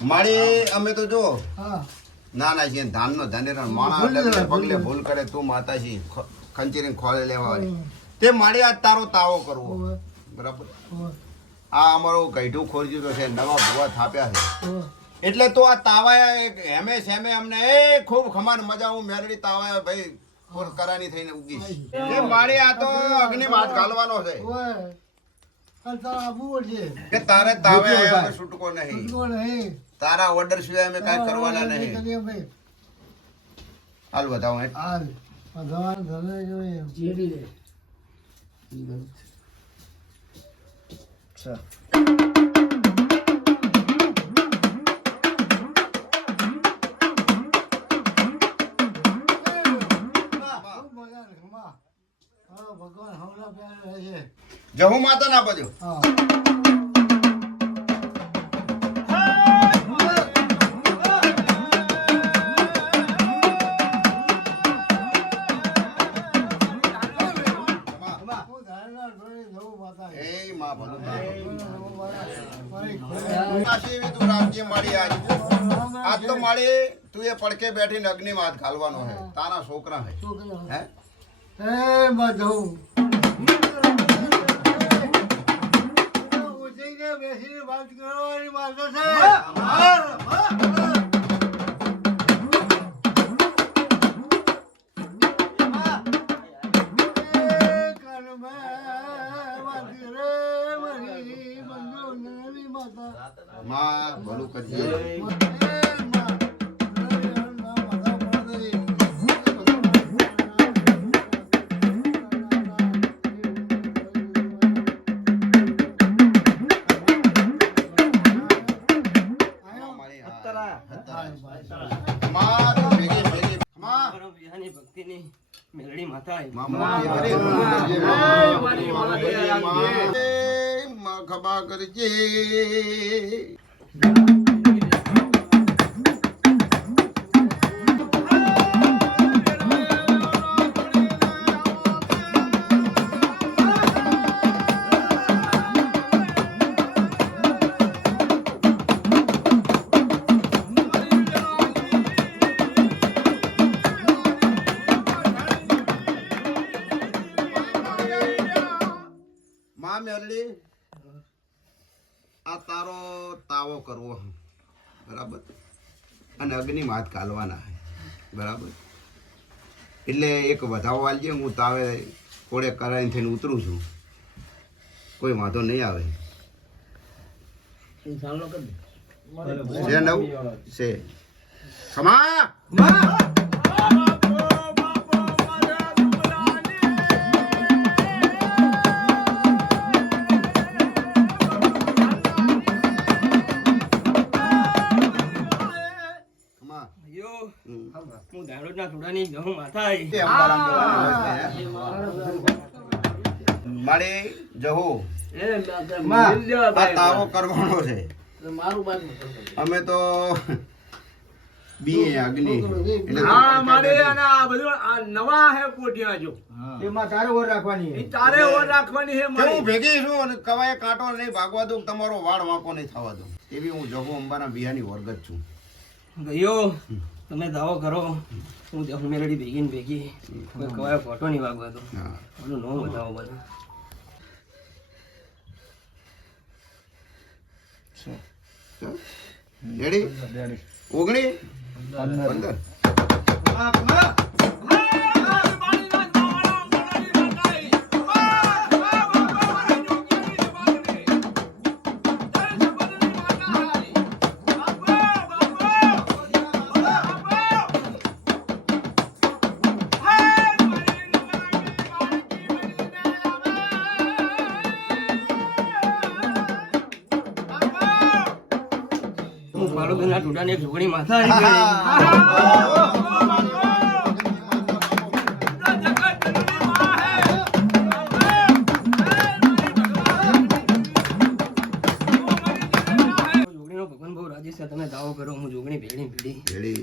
મારી અમે તો જો ના છીએ ધાન નો ધનેરણ માણા પગલે ભૂલ કરે તું માતાજી ખંચીને ખોળે લેવા તે મારી આ તારો તાવો કરવો બરાબર. આ અમારો ગઈઢું ખોરજી તો છે નવા ભુવા થાપ્યા છે એટલે તો આ તાવાયા હેમે સેમે અમને એ ખૂબ ખમાન મજા હું મેરડી તાવાયા ભાઈ કરાની થઈને ઉગીશ એ મારી આ તો અગ્નિ માત ઘાલવાનો છે કે તારે તાવે અમે છૂટકો નહીં તારા ઓર્ડર સિવાય અમે કાંઈ કરવાના નહીં. હાલ બતાવો હાલ જહુ માતા ના બજો આજ તો મારી તું એ પડકે બેઠીને અગ્નિ હાથ ઘાલવાનો હે તારા છોકરા હે વાત કરવાની વાત છે. માં ભલું કરજે મેલડી માતા ખબા કરજે મેરડી આ તારો તાવો કરવો બરાબર અને અગ્નિ હાથ કાલવાના બરાબર એટલે એક વધાવો વાલજે હું તાવે કોડે કરાઈને થઈને ઉતરું છું કોઈ વાંધો નહીં આવે છે નવ છે ખમા હું દાડોદના થોડાની જહુ માથા મારી જહુ તાવો કરવાનો છે અમે તો બી અગ્નિ હા મારે અને આ બધું આ નવા હે કોઠિયા જો એમાં તારે ઓર રાખવાની હે તારે ઓર રાખવાની હે હું ભેગી છું અને કવાય કાંટો નહીં ભાગવા દઉં તમારો વાળ વાંકો નહીં થવા દઉં એવી હું જહુ અંબાના બિયાની વર્ગત છું ગયો તમે દાવો કરો હું હું મેલડી ભેગી ને ભેગી કોઈ કવાય ફોટો નહીં વાગવા દો બધું નો બતાવો બધું રેડી 19 15 બાળકોના ટુટાની એક ઝોકડી માથા ઝોકડીનો ભગવાન બહુ રાજી છે તમે દાવો કરો હું ઝોકડી ભેડી ભેડી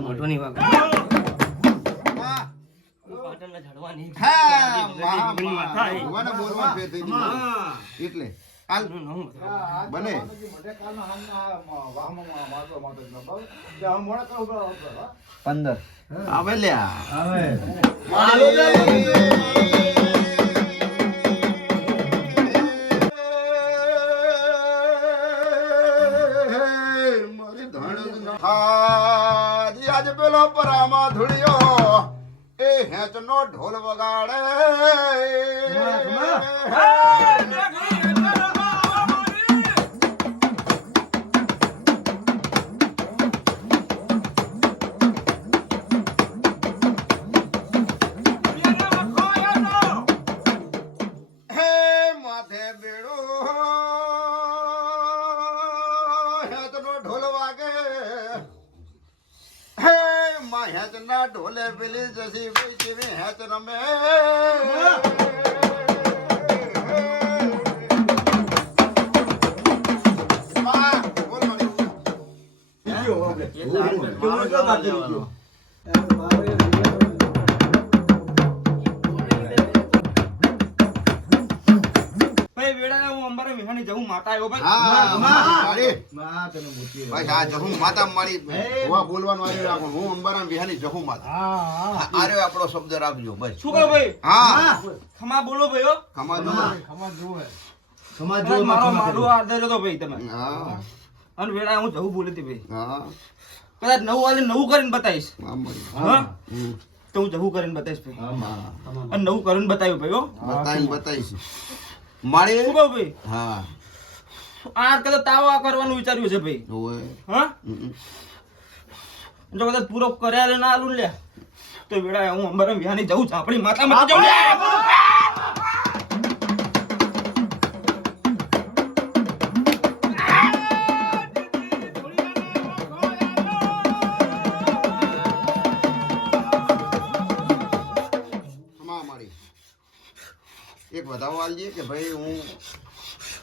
મોટો નહીં વાગ પાટણના ઝાડવાની હા ઘણી વાત થાય. ભગવાને બોલવા ફેર થઈ ગઈ. હા. એટલે હાલ એનું નામ બતાવો. બને આવે લ્યા આજે પેલો પરામાં ધૂળિયો એ હેચ નો ઢોલ વગાડે હે માથે બેડો હેચ નો ઢોલ વાગે હે માં હેચ ના ઢોલે પેલી જસી ભાઈ જેવી હેચ રમે માં, બોલ મારી. ભાઈ વેળા હું અંબારે વિહાણી જવું માતા આવ્યો ભાઈ. હા, મારી. માં તને મૂકી ભાઈ આ જહુ માતા મારી હોવા બોલવાનું આરે રાખો હું અંબારામ વિહાની જહુ માતા હા આરે આપણો શબ્દ રાખજો બસ શું કહો ભાઈ? હા ખમા બોલો ભાઈ હો. ખમા જો સમાજ જોવે સમાજ કદાચ જોવે મારો મારું આદર હતો ભાઈ તમે. હા અને વેળા હું જવું બોલી હતી ભાઈ. હા કદાચ નવું વાલે નવું કરીને બતાવીશ. હા મારી. હા હમ. તો હું જવું કરીને બતાવીશ ભાઈ. હા અને નવું કરીને બતાવ્યું ભાઈ હો. બતાવીશ મારી શું કહું ભાઈ? હા આ કદાચ તાવ આ કરવાનું વિચાર્યું છે ભાઈ. ઓય હા હમ. જો કદાચ પૂરો કર્યા લે ના આલું લે તો વેળા હું અંબારે વિહાણી જવું છું આપણી માતા માં જવું લે. ખમા મારી એક વધાવો આલજે કે ભાઈ હું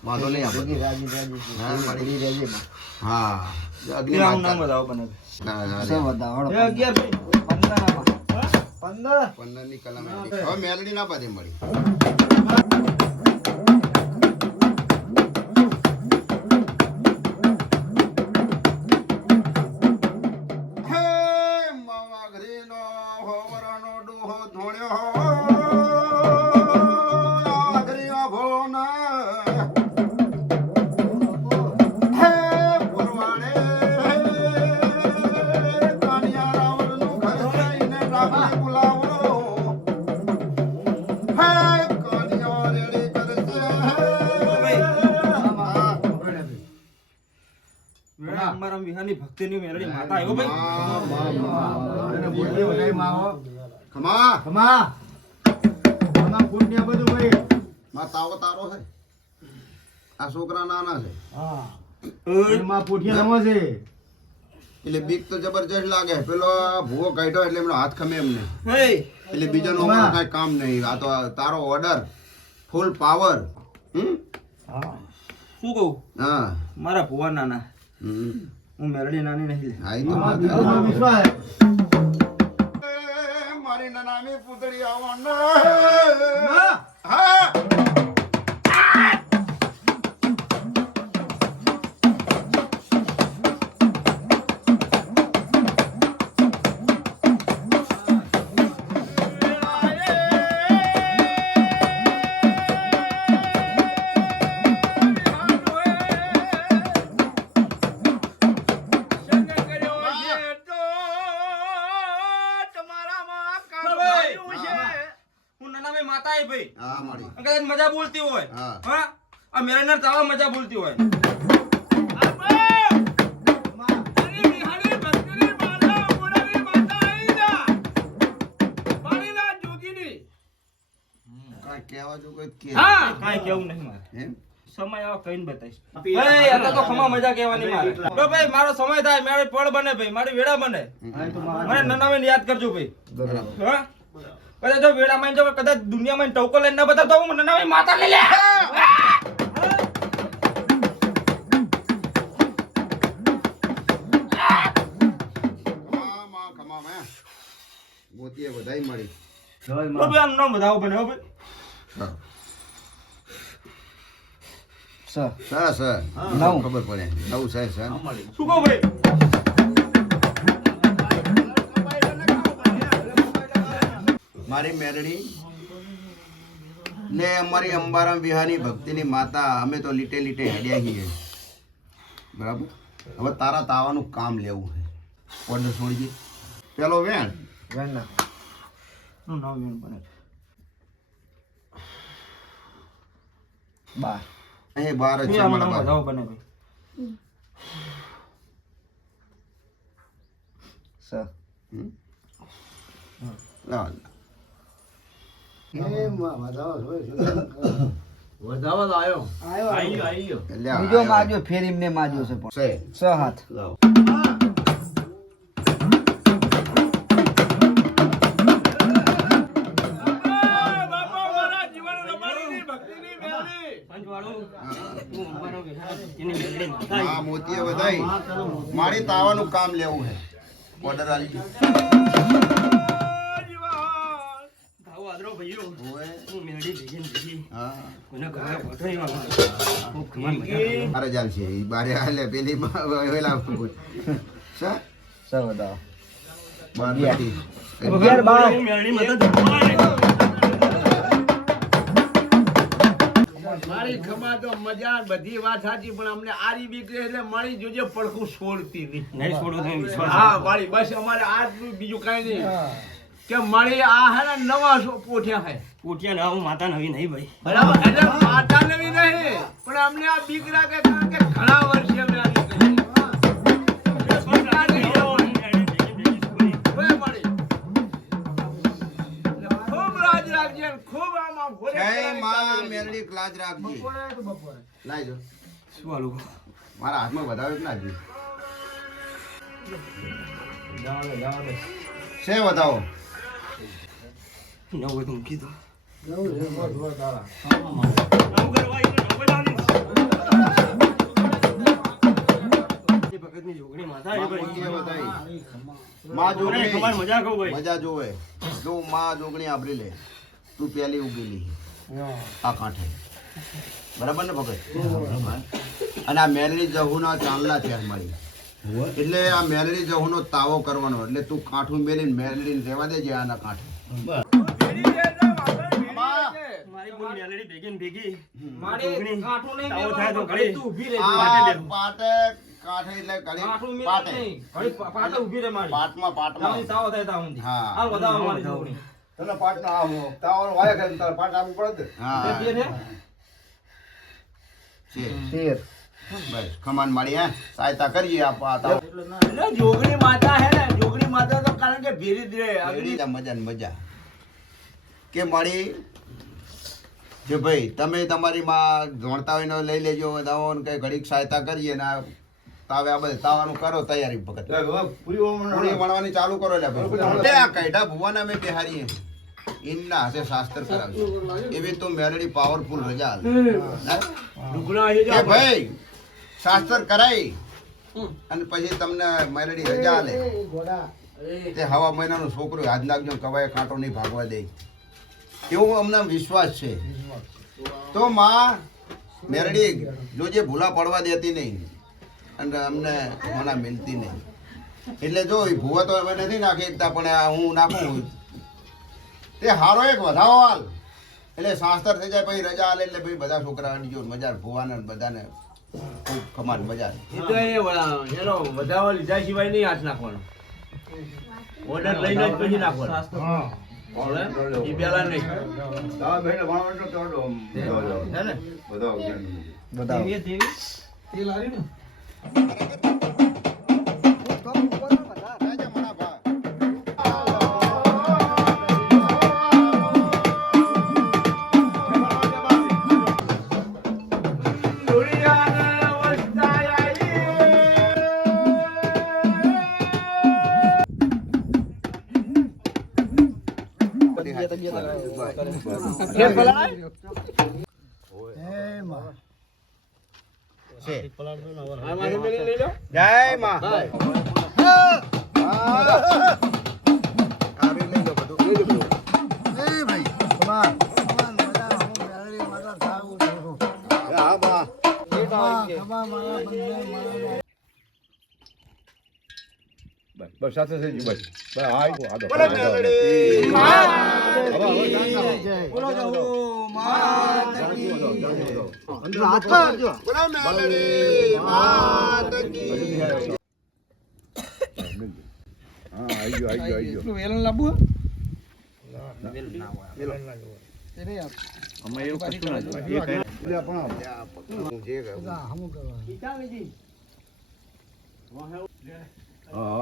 વાંધો નહીં આપણે હા મારી હા અગ્નિ આમ નામ માતા. બતાવો બને. ના, ના, રે. એ 11 ભાઈ. 15 ની કલમ હતી. હવે મેલડી ના પાડે મળી હે માવા ઘરીનો હોવરાનો ડોહો ધોણ્યો ઘરીયો ભોના હે પુરવાડે કાનિયા રાવણનું ઘર જઈને રાવણે બોલાવો હે કાનિયો રેડી કરશે વેળા અંબારામ વિહારની ભક્તિની મેલડી માતા આવ્યો ભાઈ. એને મૂકી વધાઈ માં હો ખમા ખમા આમાં પુણ્ય બધું ભાઈ માં તાવો તારો છે આ છોકરા નાના છે હા ઓય. એમાં પુણ્ય રમો છે એટલે બીક તો જબરજસ્ત લાગે પેલો ભૂવો કાઢ્યો એટલે એમનો હાથ ખમે એમને હે એટલે બીજાનો અમારું કાંઈ કામ નહીં આ તો તારો ઓર્ડર ફૂલ પાવર શું કહું હા મારા ભુવા નાના હમ. હું મેલડી નાની નહીં લે. હા, ઈ તો આમાં વાત બીજું છે. વિશ્વાસ મારી નાની પૂતળી આવવાના હા હું નાના ભાઈ માતા આવી ભાઈ. હા મારી કદાચ મજા બોલતી હોય હા. હા આ મેરાના તાવા મજા બોલતી હોય. કાંઈ કહેવા જો કોઈ કે કાંઈ કેવું નહીં મારે. એમ સમય આવો કહીને બતાવીશ. એ અત્યારે તો ખમા મજા કહેવાની મારે. તો ભાઈ મારો સમય થાય મારે પળ બને ભાઈ મારી વેળા બને મને નનાવીને યાદ કરજો ભાઈ. હા કદાચ જો વેળામાં જો કદાચ દુનિયામાં ટોકો લઈને ના બતાવતો હું નનાવી માતા લઈ લે. ખમા માં ખમા માં ગોતીએ વધાઈ મળી ભાઈ આનું નામ બતાવો બને હો ભાઈ. સર નવ. ખબર પડે 9 છે સર. શું કહો ભાઈ? મારી મેરડી ને અમારી અંબારામ વિહારની ભક્તિની માતા અમે તો લીટે લીટે હેડ્યા છીએ બરાબર. હવે તારા તાવાનું કામ લેવું છે. ઓર્ડર છોડજે. પેલો વેણ નું નામ વેણ બને. અહીં 12 જ છે આનું મારા નામ બાપ. બતાવો બને ભાઈ. હમ? લાવ. એટલે આ બીજો માજો ફેર એમને માજો છે પણ છે. 6 હાથ. લાવ. આ મોતીએ બધાય મારી તાવાનું કામ લેવું છે. ઓર્ડર આલી. ઓય. હા. અરે ચાલશે. ઈ બારે હાલે પેલી વેલા સર 6 બતાવો. 12 મારી ખમા તો મજા બધી વાત સાચી પણ અમને આરી બીક રહે એટલે મારી જોજે પડખું છોડતી નહીં. નહીં છોડો તો વિશ્વાસ. હા મારી બસ અમારે આ જ બીજું કાંઈ નહીં કે મારી આ હે ને નવા પોઠિયા ખાય પોઠિયા ના હું માતા નવી નહીં ભાઈ. બરાબર એટલે માતા નવી નહીં પણ અમને આ બીક રાખે કારણ કે ઘણા વર્ષે અમે આ બીક રહી. ઓય મારી. એટલે ખૂબ રાજ રાખજે ને ખૂબ આમાં ભોલે જય ભોલે માં મેરડી ક્લાસ રાખજી. લાવજો. શું હાલું? મારા હાથમાં વધારે જ નાખજો. છે બતાવો. નવ હોય તો મૂકી દો. ભગતની જોગણી માતા માં ભાઈ. મોતીએ બધાય. માં જોગણી ખબર મજા કહું ભાઈ. મજા જોવે. જો માં જોગણી આપડી લે. તું પેલી ઉગેલી આ કાંઠે બરાબર ને ભગત. અને આ મેરડી જહુના ચાંદલા છે મારી. એટલે આ મેરડી જહુનો તાવો કરવાનો. એટલે તું કાંઠું મેલીને મેરડીને રહેવા દેજે આના કાંઠે. મારી બોલ મેલડી ભેગી ને ભેગી. મારે જોગણી કાંઠું નહીં તાવો થાય તો મેળવાનું, ઘડી. તું ઊભી રહે. આ પાટે બેહું. પાટે કાંઠે એટલે કાંઠું ઘડી મેળવાનું પાટે નહીં. ઘડી પાટે ઊભી રહે મારી. પાટમાં તાવની તાવો થાય તાવ ઊંધી. હા. હાલ બતાવો મારી જોગણી. તને પાટનો આવો તાવર વાય કરે તાર પાટ આપવું પડે હા તે છે? છે 13. બસ ખમાન મારી હે સહાયતા કરીએ આપ આ તાવ. એટલે જોગણી માતા હે ને જોગણી માતા તો કારણ કે ભેરી જ રહે આગળ મજા ને મજા કે મારી કે ભાઈ તમે તમારી માં ધોણતા હોય ને લઈ લેજો દાવો ને કઈ ઘડીક સહાયતા કરીએ ને આ તાવે આ બધે તાવાનું કરો તૈયારી ભગત પૂરી વણવાની ચાલુ કરો એટલે ભાઈ આ કઈડા ભુવાના અમે બિહારીએ ઇન્ના હાથે શાસ્ત્ર કરાવ્યું એવી તો મેરડી પાવરફુલ રજા હાલે. ઢુકડા કે ભાઈ શાસ્ત્ર કરાઈ અને પછી તમને મેરડી રજા હાલે તે હવા મહિનાનું છોકરું હાથ નાખજો કવાય કાંટો નહીં ભાગવા દે એવો અમને વિશ્વાસ છે. તો માં મેરડી જોજે ભૂલા પડવા દેતી નહીં અને અમને મના મિલતી નહીં. એટલે જો એ ભૂવા તો અમે નથી નાખી શકતા પણ આ હું નાખું તે હારો એક વધાવો હાલ એટલે શાસ્ત્ર થઈ જાય પછી રજા હાલે એટલે ભાઈ બધા છોકરાઓની જો મજા ભૂવાને બધાને ખૂબ ખમાન મજા. એ તો એ એનો વધાવા લીધા સિવાય નહીં હાથ નાખવાનો ઓર્ડર લઈને જ પછી નાખવાનો એ પેલા નહીં હે ને બતાવો. જય માં આવી લઈ લો બધું લઈ લો. હા બા બસ સાથે થઈ ગયું બસ બસ હા આદો બોલો મેલડી બોલો જહુ માત કી હાથ કરજો બોલો મેલડી માત કી હા આવી ગયો વેલણ લાબુ અમે એવું કશું ના એટલે પણ જે કહ્યું. હા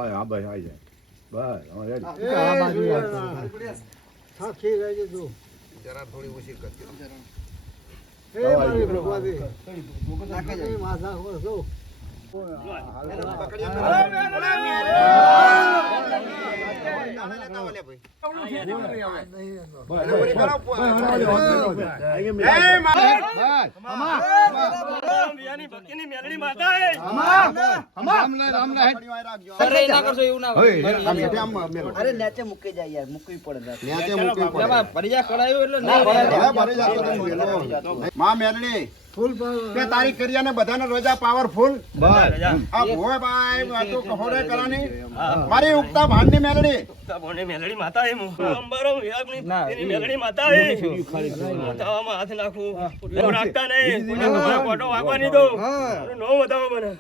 હા બસ આવી જાય બસ હવે રેડી આ બાજુ જરા થોડી ઓછી કરજો અરે ના કરશો એવું ના હોય. અરે નેચે મૂકી જાય યાર મૂકવી પડે એમાં પરિજા કરાયું એટલે ના કરાય. માં મેલડી તે તારી કર્યા ને બધાને રજા પાવરફુલ આ ભોય ભાઈ આ તો કહોરે કરાની મારી ઉગતા ભાંડની મેલડી ના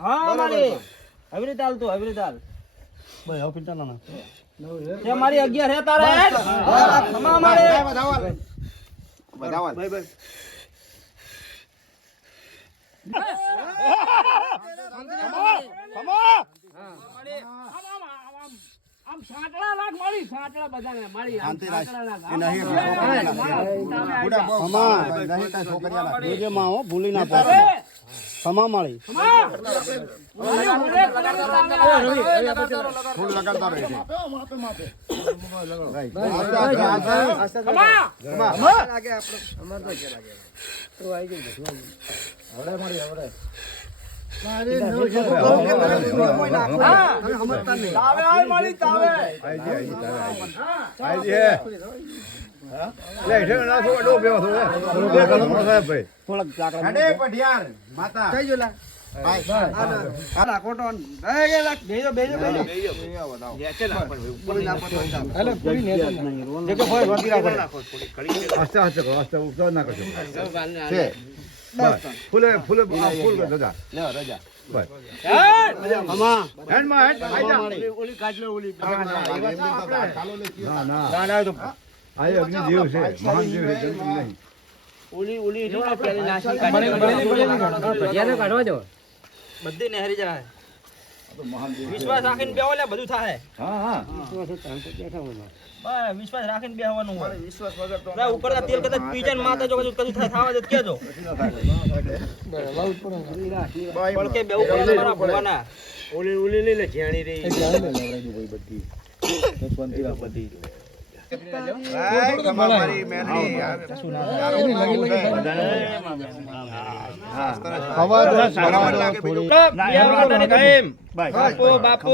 હા મારી આવી રીતે હાલતું આવી રીતે હાલ તે મારી 11 હે તારે હેડ. ખમા મારે બધાવાલ બધાવાલ શાંતિ રાખ. એ નહીં બુડા બહુ નહીં કાંઈ છોકરીયા લાગે. ભૂલી ના પડે સમા માળી થોડું લગાડતા રહે છે. હેડે પઢિયાર માતા આસ્તે આસ્તે કરો આસ્તે ઉતાર ના કરશો છે બસ ફૂલે ફૂલે ફૂલ દાદા રજા બસ સમા હેન્ડ માં હેન્ડ આઈ જા ઓલી કાઢલે ઓલી ના ના આ અગ્નિ દેવ છે મહાન દેવ છે જંતુ નહીં ઓલી થોડા પેલી નાસી કાઢવા દો બધી નહેરી જાય. આ તો મહાન દેવ છે. વિશ્વાસ રાખીને બેહો એટલે બધું થાય. હા હા બસ વિશ્વાસ રાખીને બેહવાનું હોય. ના, ઉપરના તેલ કદાચ પી જાય ને માથે જો કશું થાય થાવા દે તો કહેજો. પડકે બેહવું પડે તમારા ભગવાના. ઓલી લઈ લે જેણી રે તમારી મેલડી યાર બરાબર લાગે બીજું. બાપુ બાપુ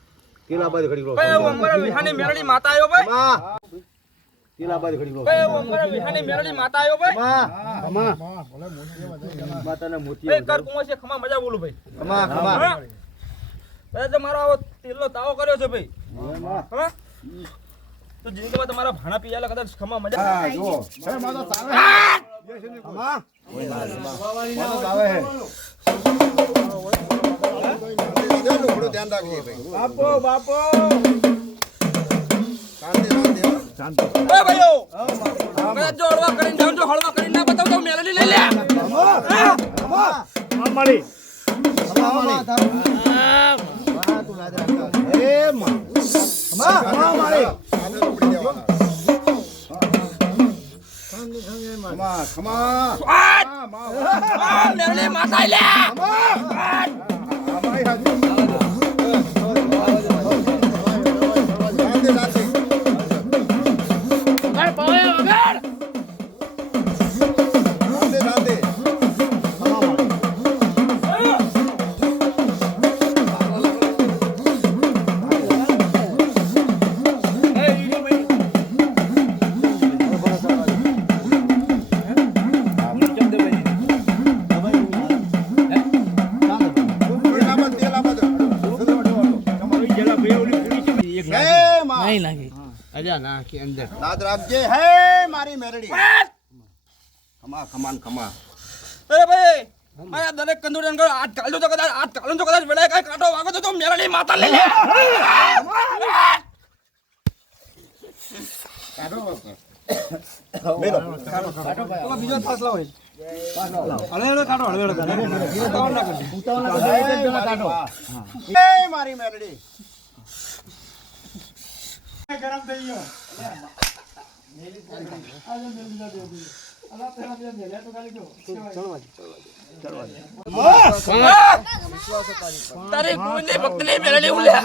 ભાઈ હું અમારા વિહાની મેરડી માતા આવ્યો ભાઈ. ભાઈ હું અમારા વિહાની મેરડી માતા આવ્યો ભાઈ. ભાઈ કર કુંવર છે ખમા મજા બોલું ભાઈ. હા? ભાઈ તો મારો આવો તેલનો તાવો કર્યો છે ભાઈ. હા? તો જિંદગીમાં તમારા ભાણા પીયા કદાચ ખમા મજા થોડું ધ્યાન રાખજો ભાઈ. બાપો બાપો શાંતિ એ ભાઈઓ કદાચ જો હળવા કરીને જાઉં જો હળવા કરીને ના બતાવ તો મેલડી લઈ લે. માળી મેલડી માતા લે. અલ્યા નાખી અંદર દાદ રાખજે હે મારી મેરડી ખમા ખમાન ખમા અરે ભાઈ મારા દરેક કંદુડન કરો હાથ કાઢો તો કદાચ વેળાએ કાંઈ કાંટો વાગો તો મેરડી માતા લઈ લે બીજો ફાસલા હોય હે મારી મેરડી ગરમ થઈ ગયો તારી ગુંદી ભક્તની મેરડી ઉલ્યા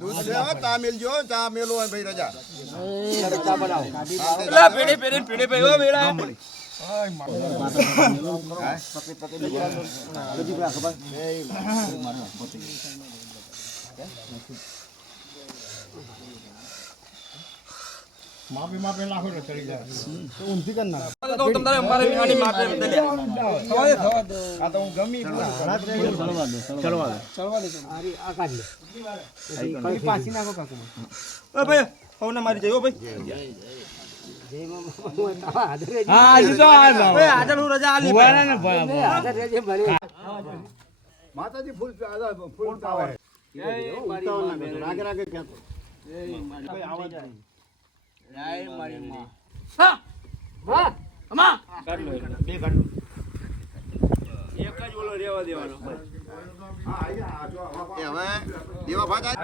દૂધ લેવા ચા મેલજો ચા મેલો હોય ભાઈ રજા પેલા પેઢી ભાઈ હો વેળા માપે લાખો ચડી જાય તો તમારે અમારે વિહાની માપે દલ્યા આ તો હું ગમી ઓ ભાઈ હોને મારી જઈ ઓ ભાઈ ભાઈ આજે હું રજા આલી માતાજી ફૂલ ફૂલ પાવે રાગે રાગે ક્યાં એ હવે દેવા ભાજા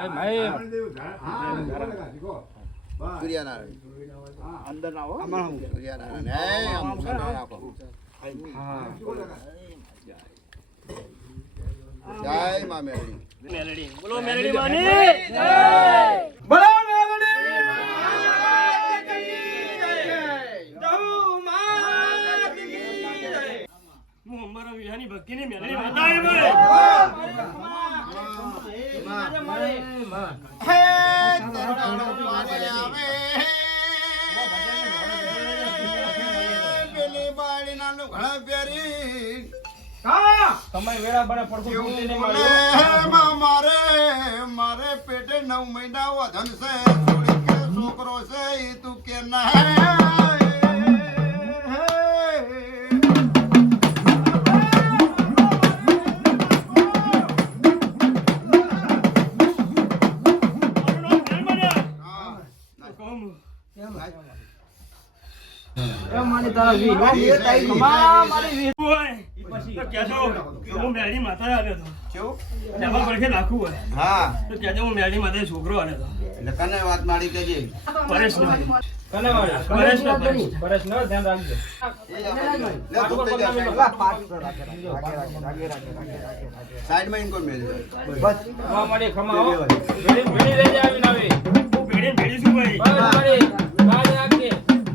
સૂર્યનારાયણ અંદર ના હો સૂર્યનારાયણ હે આમ સદા રાખો જય મા મેરડી બોલો મેલડી માની બોલો મેલડી હું અમારા વિહાની ભક્તિની મેલડી માતા હે ભાઈ હે તરણો મારે આવે પેલી બાળીના લુગડા પહેરી તમે વેળા બને પડખું કેવું નહીં બોલે મળ્યો મારે મારે પેટે 9 મહિના વધન છે થોડી કે છોકરો છે ઈ તું કે ના હું મેલડી માતા આવ્યો હતો એમાં પડખે નાખું હોય હા તો કહેજો હું મેલડી માતા છોકરો આવ્યો હતો એટલે કને વાત મારી કેજે પરેશ નો કને વાળે પરેશ નો પરેશ નો ધ્યાન રાખજો લે તું તે જા સાઈડ માં ઇનકો મેલ ખમા મારી ખમા હો ભેડી લઈ જાય આવીને આવી હું ભેડી છું ભાઈ બસ મારી ગાડી રાખજે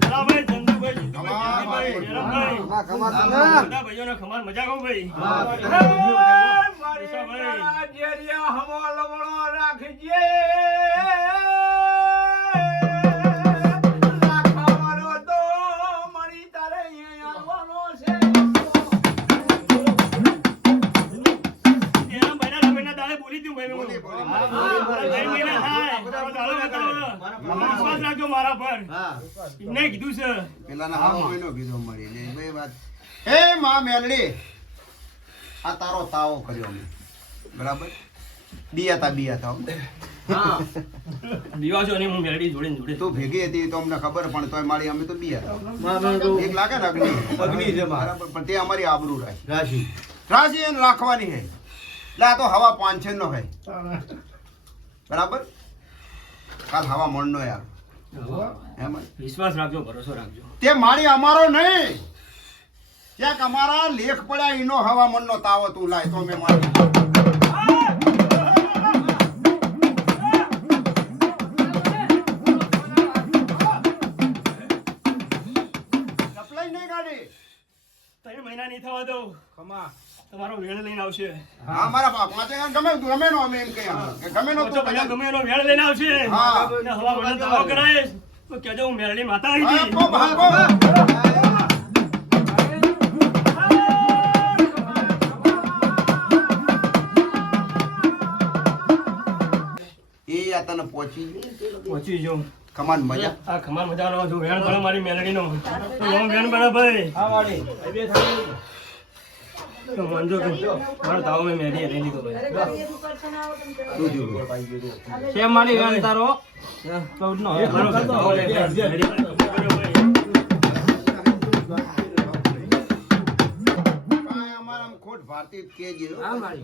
ભાઈ ચંદુભાઈ ખમા ભાઈ હેરામભાઈ બધા ભાઈઓને ખમાર મજા કહું ભાઈ વિશ્વાસ રાખજો મારા પર એમને કીધું છે પેલાના હાથ કોઈનો કીધો મળી ને બે વાત હે માં મેલડી આ તારો તાવો કર્યો અમે બરાબર બિયા તા દીવા છો ને હું મેલડી જોડે તું ભેગી હતી તો અમને ખબર પણ તોય મારી અમે તો બિયા એક લાગે ને અગ્નિ છે બરાબર પણ તે અમારી આબરૂ રાખી રાશી એને રાખવાની હે એટલે આ તો હવા 500 નો હે બરાબર કાલ હવા મણનો યાર એમ વિશ્વાસ રાખજો ભરોસો રાખજો તે મારી અમારો નહીં ક્યાંક અમારા લેખ પડ્યા ઈનો હવા મણનો તાવો તું લાય તો મેં મારી સપ્લાય નહીં ગાડી 3 મહિના નહીં થવા દો ખમા તમારો વેળ લઈને આવશે હા મારા પાંચે ગમે નો અમે એમ કહીએ કે ગમે નો તો ભૈયા ગમે એનો વેળ લઈને આવશે હા. ને હવા વળન તાવો કરાય તો કહેજો હું મેલડી માતા આવી હા, હતી ખૂબ, હા, ખૂબ. આ તને પહોંચી પહોંચી જો કમાન મજા આ ખમાર મજાનો જો વેણ ભણે મારી મેલડીનો તો હું વેણ ભણે ભાઈ હા વાળી તો મંજો કે મારો તાવ મે મેરી રેલી તો ભાઈ કેમ મારી વેણ તારો 14 નો હે મારો તાવ લે મેરી અમારા ખોટ ભારતી કેજી હા મારી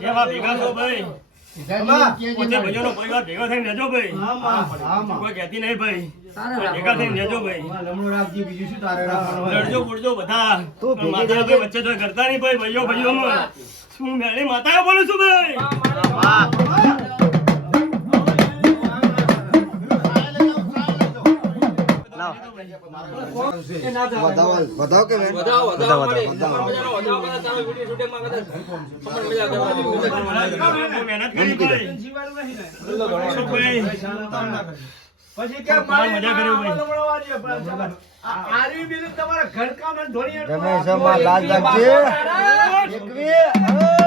કેવા ભેગા છો ભાઈ પોતે ભજનો પરિવાર ભેગા થઈને લેજો ભાઈ કોઈ કહેતી નહીં ભાઈ ભેગા થઈને લેજો ભાઈ લડજો બોલજો બધા માતા ભાઈ વચ્ચે તો કરતા નહીં ભાઈ ભાઈઓ ભાઈઓમાં શું મેળી માતા બોલું છું ભાઈ વધાવો કે બેન? વધાવો વધાવો મારી મજાનો વધાવો કરે તારો વિડિયો શૂટિંગ માં કરે પણ મજા કરવાની મહેનત કરી ભાઈ શું ભાઈ પછી કે મારી મજા કરી તમારા ઘરકામ ધોરી ગમે છે માં લાજ રાખજે એકવી